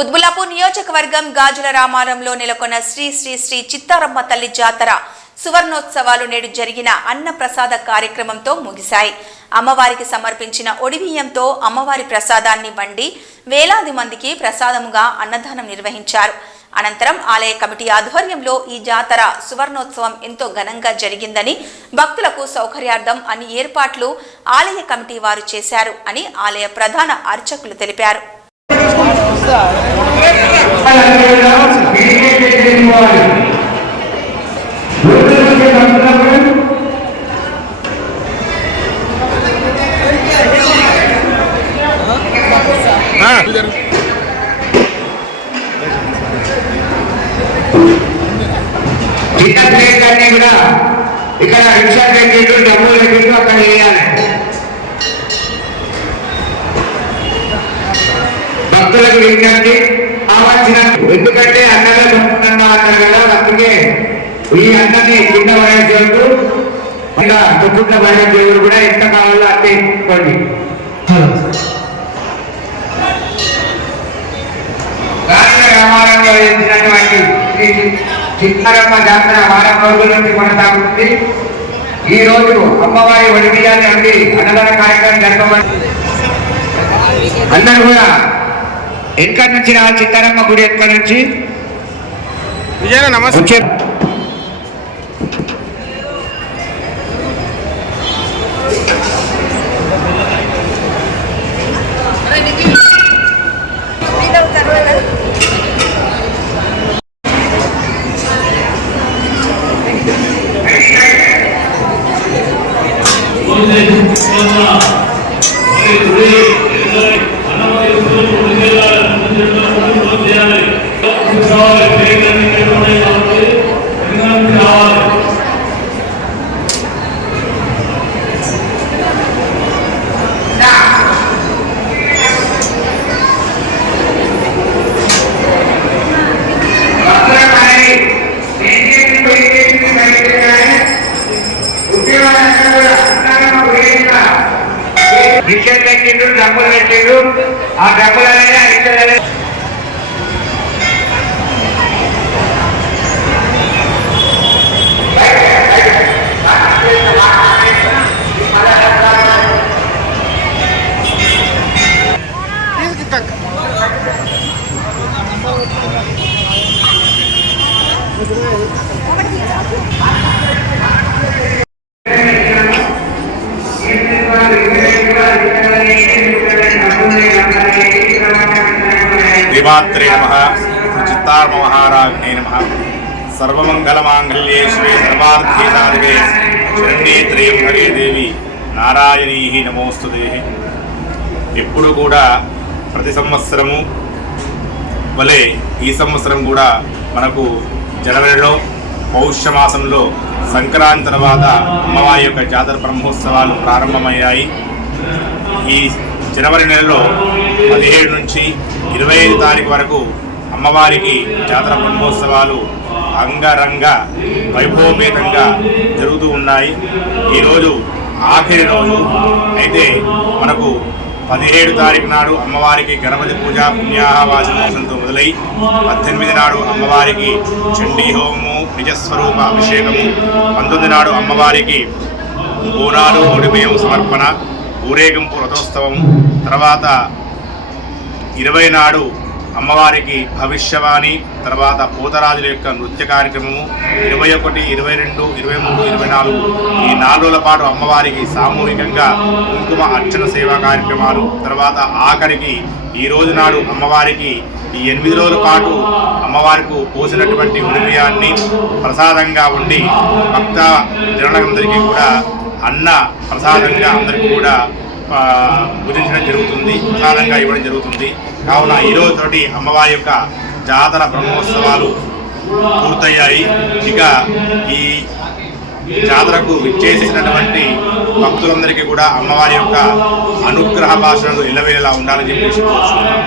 కుత్బుల్లాపూర్ నియోజకవర్గం గాజుల రామారంలో నెలకొన్న శ్రీ శ్రీ శ్రీ చిత్తారమ్మ తల్లి జాతర సువర్ణోత్సవాలు నేడు జరిగిన అన్న ప్రసాద కార్యక్రమంతో ముగిశాయి. అమ్మవారికి సమర్పించిన ఒడిబియ్యంతో అమ్మవారి ప్రసాదాన్ని వండి వేలాది మందికి ప్రసాదముగా అన్నదానం నిర్వహించారు. అనంతరం ఆలయ కమిటీ ఆధ్వర్యంలో ఈ జాతర సువర్ణోత్సవం ఎంతో ఘనంగా జరిగిందని, భక్తులకు సౌకర్యార్థం అన్ని ఏర్పాట్లు ఆలయ కమిటీ వారు చేశారు అని ఆలయ ప్రధాన అర్చకులు తెలిపారు. ఇక్కడ రిక్షా టికెట్లు డబ్బులు టికెట్లు అక్కడ వేయాలి. భక్తులకు విజ్ఞప్తి కావాల్సిన, ఎందుకంటే అన్నగా సంపూర్ణంగా అన్నారు కదా, అందుకే ఈ అన్నని కింద పడేసేందుకు ఇంకా చుట్టూ పడే దేవుడు కూడా ఎంత కావాలో అంతే తీసుకోండి. గాజుల రామారంలో వేసినటువంటి చిత్తారమ్మ జాతర వారం రోజుల నుండి కొనసాగుతుంది. ఈ రోజు అమ్మవారి ఒడిబియ్యాన్ని అండి అన్నదాన కార్యక్రమం జరపబడి అందరూ కూడా ఎక్కడి నుంచి రా, చిత్తారమ్మ గుడి ఎక్కడి నుంచి నమస్తే. రిక్షలు పెట్టిండు, డబ్బులు పెట్టిండు, ఆ డబ్బులు అనేది శ్రీమాత్రే నమః. చిత్తారమ్మ మహారాజ్ఞే నమః. సర్వమంగళమాంగళ్యే శివే సర్వార్థే సాధికే శరణ్యే త్రయంబకే దేవి నారాయణీ నమోస్తుతే. ఎప్పుడు కూడా ప్రతి సంవత్సరము వలె ఈ సంవత్సరం కూడా మనకు జనవరిలో పౌష్యమాసంలో సంక్రాంతి తర్వాత అమ్మవారి యొక్క జాతర బ్రహ్మోత్సవాలు ప్రారంభమయ్యాయి. ఈ జనవరి నెలలో 17 నుంచి 25 తారీఖు వరకు అమ్మవారికి జాతర బ్రహ్మోత్సవాలు అంగరంగ వైభవపేతంగా జరుగుతూ ఉన్నాయి. ఈరోజు ఆఖరి రోజు అయితే మనకు 17 తారీఖు నాడు అమ్మవారికి గణపతి పూజ పుణ్యాహవాసంతో మొదలై 18 నాడు అమ్మవారికి చండీ హోమము నిజస్వరూప అభిషేకము, 19 నాడు అమ్మవారికి బోనాలు ఒడిబియ్యం సమర్పణ ఊరేగింపు రథోత్సవం, తర్వాత 20 నాడు అమ్మవారికి భవిష్యవాణి, తర్వాత పోతరాజుల యొక్క నృత్య కార్యక్రమము, 21, 22, 23, 24 ఈ 4 రోజుల పాటు అమ్మవారికి సామూహికంగా కుంకుమ అర్చన సేవా కార్యక్రమాలు, తర్వాత ఆఖరికి ఈ రోజు నాడు అమ్మవారికి ఈ 8 రోజుల పాటు అమ్మవారికి పోసినటువంటి ఒడిబియ్యాన్ని ప్రసాదంగా ఉండి భక్త జనులందరికీ కూడా అన్న ప్రసాదంగా అందరికీ కూడా పూజించడం జరుగుతుంది, ప్రసాదంగా ఇవ్వడం జరుగుతుంది. కావున ఈరోజుతోటి అమ్మవారి యొక్క జాతర బ్రహ్మోత్సవాలు పూర్తయ్యాయి. ఇక ఈ జాతరకు విచ్చేసినటువంటి భక్తులందరికీ కూడా అమ్మవారి యొక్క అనుగ్రహ భాషలు ఇళ్ళవేళలా ఉండాలని చెప్పేసి కోరుతున్నాను.